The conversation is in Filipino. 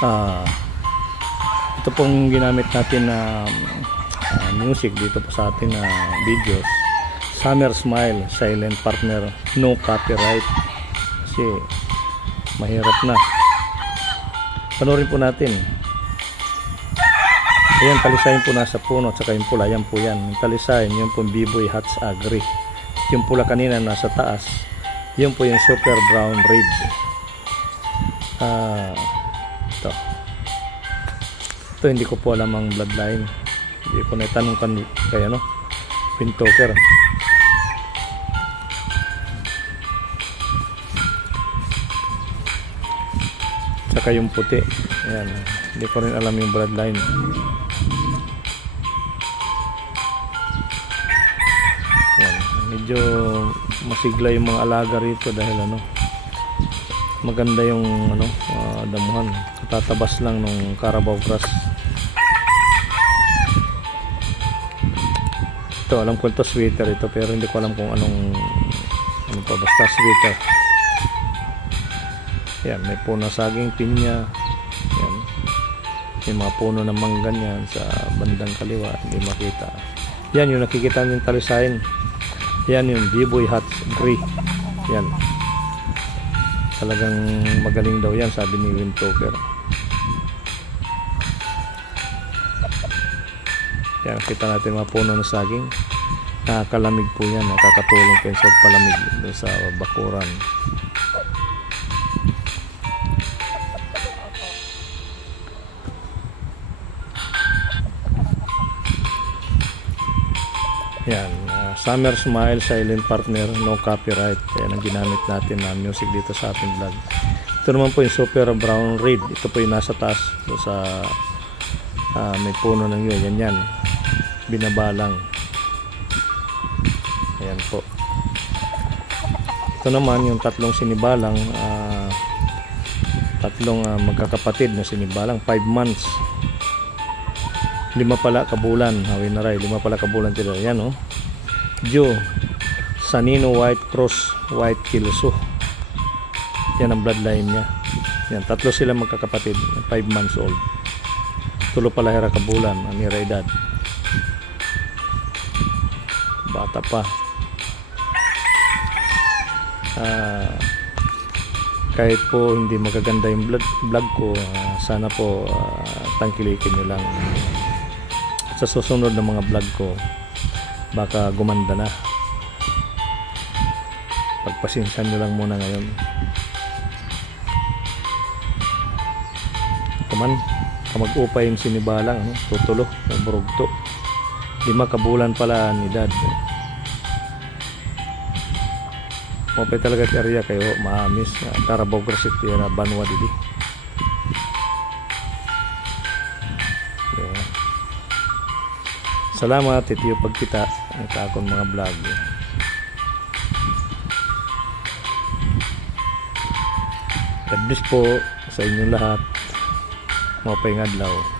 Ah, ito pong ginamit natin na music dito po sa ating videos. Summer Smile, silent partner, no copyright. Kasi mahirap na. Panoorin po natin. Ayan, talisayin po nasa puno at saka yung pula, yan po yan. Yung talisayin, yun po yung B-Boy Hats Agri. Yung pula kanina nasa taas, yun po yung Super Brown Red. Ito hindi ko po alam ang bloodline. Hindi ko naitanong kay Pintoker. Saka yung puti, ayan, hindi ko rin alam yung bloodline. Ayan, medyo masigla yung mga alaga rito dahil maganda yung damuhan, katatabas lang ng Carabao grass. Ito, alam ko ito sweater ito, pero hindi ko alam kung ano pa, basta sweater. Yan, may puno saging, pinya. Yan, may mga puno ng mangga yan sa bandang kaliwa, hindi makita. Yan yung nakikita yung talisayin. Yan yung B-Boy Hats Agri. Yan, talagang magaling daw yan, sabi ni Wintoker. Yan, nakita natin mga puno ng saging. Nakakalamig po yan, nakakatulong po sa palamig sa bakuran. Yan, Summer Smile, silent partner, no copyright. Yan ang ginamit natin na music dito sa ating vlog. Ito naman po yung Super Brown Red. Ito po yung nasa taas sa may puno ng yun. Yan, binabalang. Ayan po. Ito naman yung tatlong sinibalang, tatlong magkakapatid na sinibalang, 5 months. 5 pala kabulan, hawin na rin, 5 pala kabulan sila. Yan Joe Sanino White Cross White Kilso. Yan ang bloodline niya. Yan, tatlo sila magkakapatid, 5 months old. Tulo pala hera kabulan, anira edad. Bata pa. Kahit po hindi magaganda yung vlog ko, sana po tangkilikin nyo lang. Sa susunod na mga vlog ko, baka gumanda na. Pagpasinsan nyo lang muna ngayon. Kaman, kamag-upay yung sinibalang, tutulo, burugto. 5 kabulan pala ni dad. Mapay talaga si area kayo, maamis. Carabao grass ito na banwa dili. Salamat, itiyo pagkita ang akong mga vlog. God bless po sa inyong lahat. Mapay ngadlaw.